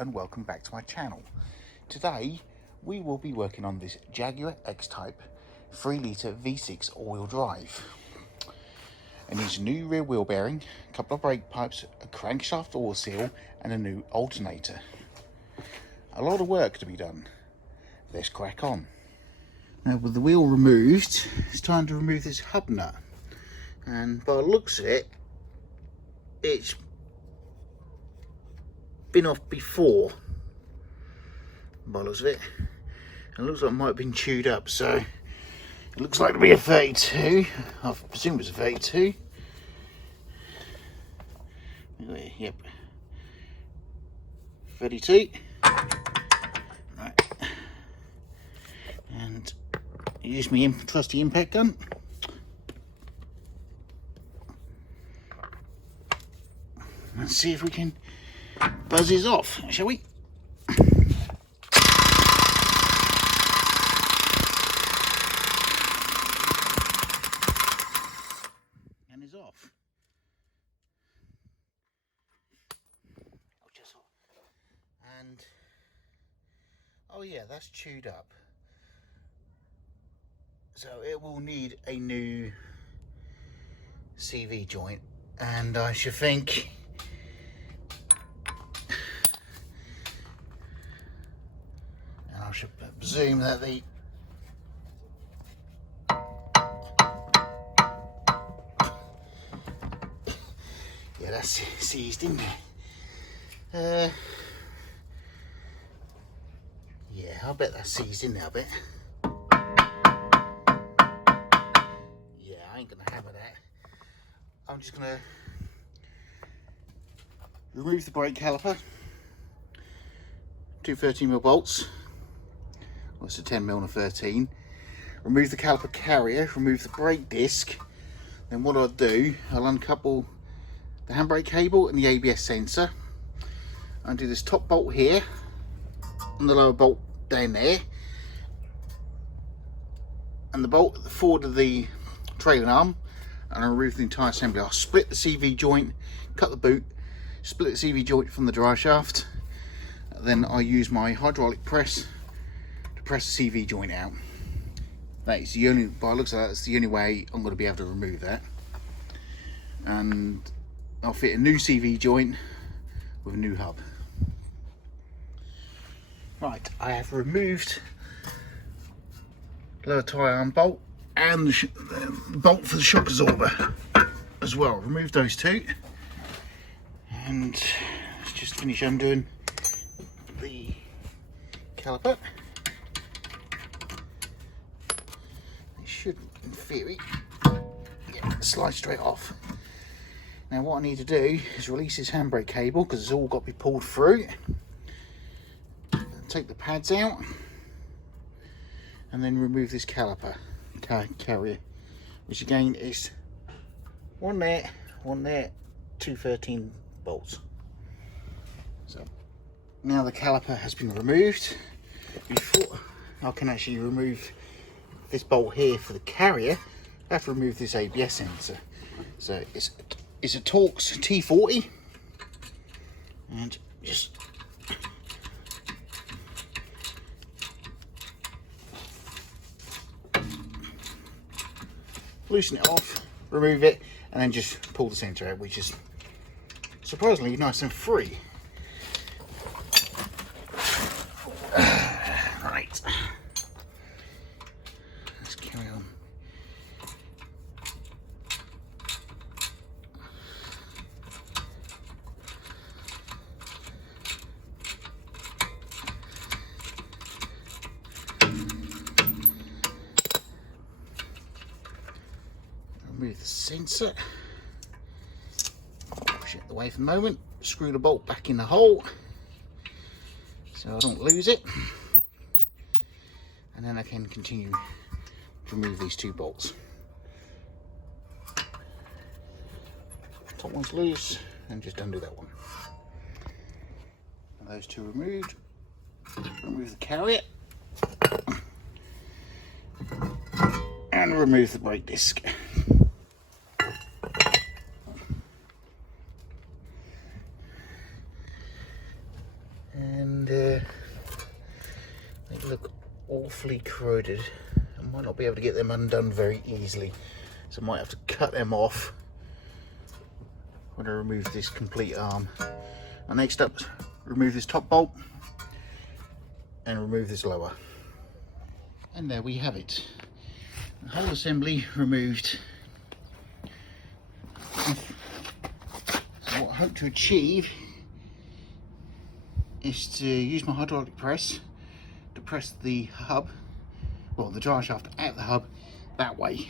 and welcome back to my channel. Today we will be working on this Jaguar X-Type 3-litre V6 all-wheel drive. It needs a new rear wheel bearing, a couple of brake pipes, a crankshaft oil seal and a new alternator. A lot of work to be done. Let's crack on. Now with the wheel removed, it's time to remove this hub nut. And by the looks of it, it's been off before. By the looks of it, it looks like it might have been chewed up, so it looks like to be a 32. I presume it's a 32. Yep, 32. Right. And use my trusty impact gun. Let's see if we can buzz his off, shall we? And he's off. And oh yeah, that's chewed up. So it will need a new CV joint, and I should think I should presume that the that's seized in there. Yeah, I bet that's seized in there a bit. Yeah, I ain't gonna hammer that. I'm just gonna remove the brake caliper, two 13mm bolts. Well, it's a 10mm and a 13. Remove the caliper carrier, remove the brake disc. Then what I'll do, I'll uncouple the handbrake cable and the ABS sensor. Undo this top bolt here and the lower bolt down there. And the bolt at the forward of the trailing arm. And I'll remove the entire assembly. I'll split the CV joint, cut the boot, split the CV joint from the drive shaft. Then I use my hydraulic press press the CV joint out. That is the only, by the looks of that, that's the only way I'm going to be able to remove that. And I'll fit a new CV joint with a new hub. Right, I have removed the lower tyre arm bolt and the bolt for the shock absorber as well. Remove those two, and let's just finish undoing the caliper. Should, in theory, slide straight off. Now what I need to do is release this handbrake cable because it's all got to be pulled through. Take the pads out and then remove this caliper carrier, which again is one there, two 13 bolts. So now the caliper has been removed. Before I can actually remove this bolt here for the carrier, I have to remove this ABS sensor. So it's a Torx T40, and just loosen it off, remove it, and then just pull the sensor out, which is surprisingly nice and free. Right. Remove the sensor, push it away for the moment, screw the bolt back in the hole so I don't lose it, and then I can continue to remove these two bolts. Top one's loose, and just undo that one. And those two removed, remove the carrier and remove the brake disc. and they look awfully corroded. I might not be able to get them undone very easily, so I might have to cut them off when I remove this complete arm. And next up, remove this top bolt and remove this lower. And there we have it. The whole assembly removed. So what I hope to achieve is to use my hydraulic press to press the hub, well, the drive shaft out the hub that way.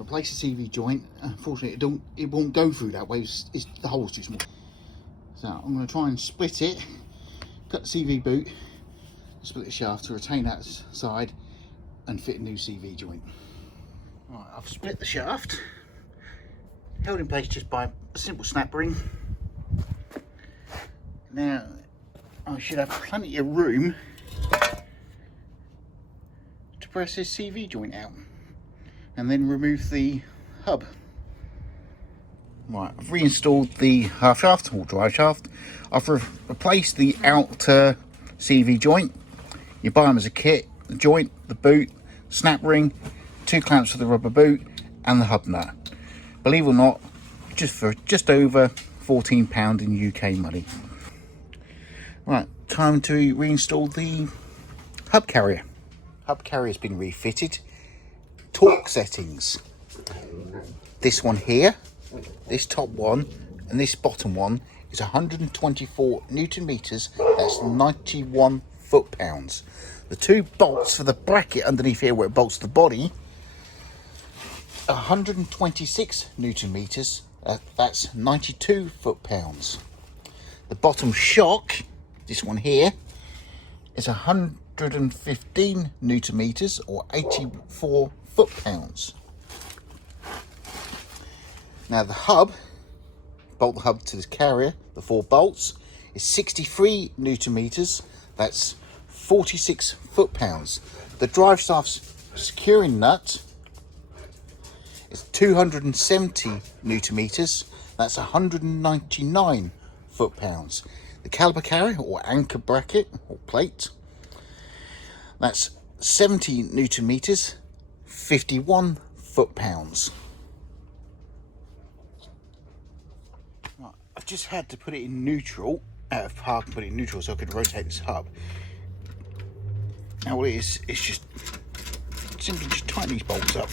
Replace the CV joint. Unfortunately, it won't go through that way. The hole's too small. So I'm going to try and split it, cut the CV boot, split the shaft to retain that side, and fit a new CV joint. Right, I've split the shaft, held in place just by a simple snap ring. Now I should have plenty of room to press this CV joint out and then remove the hub. Right, I've reinstalled the half shaft or drive shaft. I've replaced the outer CV joint. You buy them as a kit: the joint, the boot, snap ring, 2 clamps for the rubber boot, and the hub nut. Believe it or not, just over £14 in UK money. Right, time to reinstall the hub carrier. Hub carrier has been refitted. Torque settings. This one here, this top one, and this bottom one is 124 Newton meters. That's 91 foot-pounds. The 2 bolts for the bracket underneath here where it bolts the body, 126 Newton meters. That's 92 foot-pounds. The bottom shock, this one here, is 115 Newton meters or 84 foot-pounds. Now the hub, bolt the hub to this carrier, the 4 bolts, is 63 Newton meters. That's 46 foot-pounds. The drive shaft's securing nut is 270 Newton meters. That's 199 foot-pounds. The caliper carrier or anchor bracket or plate, that's 70 Newton meters, 51 foot-pounds. Right, I've just had to put it in neutral, out of park and put it in neutral so I could rotate this hub. Now what it is, it's just simply just tighten these bolts up.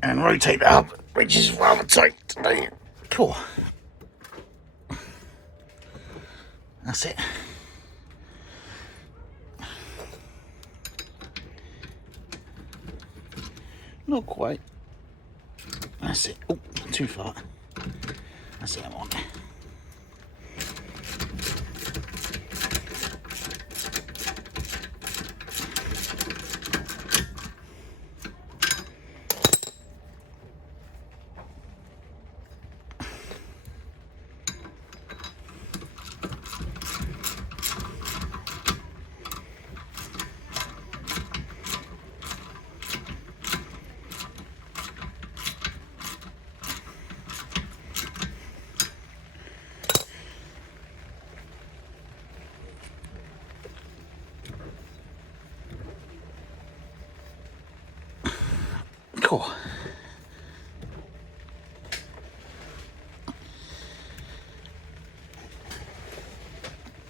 And rotate the hub, which is rather tight today. Cool. That's it. Not quite. That's it. Oh, too far. That's it, I'm on. Cool.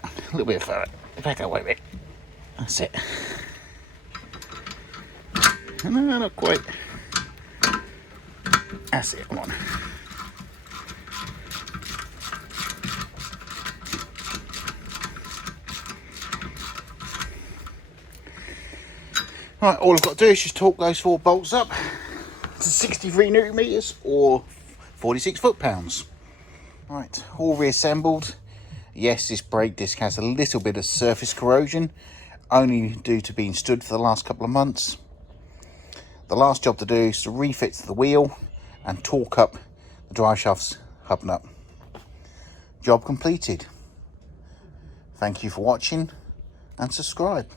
A little bit further. Back that way a bit. That's it. No, not quite. That's it. Come on. Right, all I've got to do is just torque those 4 bolts up to 63 Newton meters or 46 foot-pounds. Right, all reassembled. Yes, this brake disc has a little bit of surface corrosion, only due to being stood for the last couple of months. The last job to do is to refit the wheel and torque up the drive shaft's hub nut. Job completed. Thank you for watching and subscribe.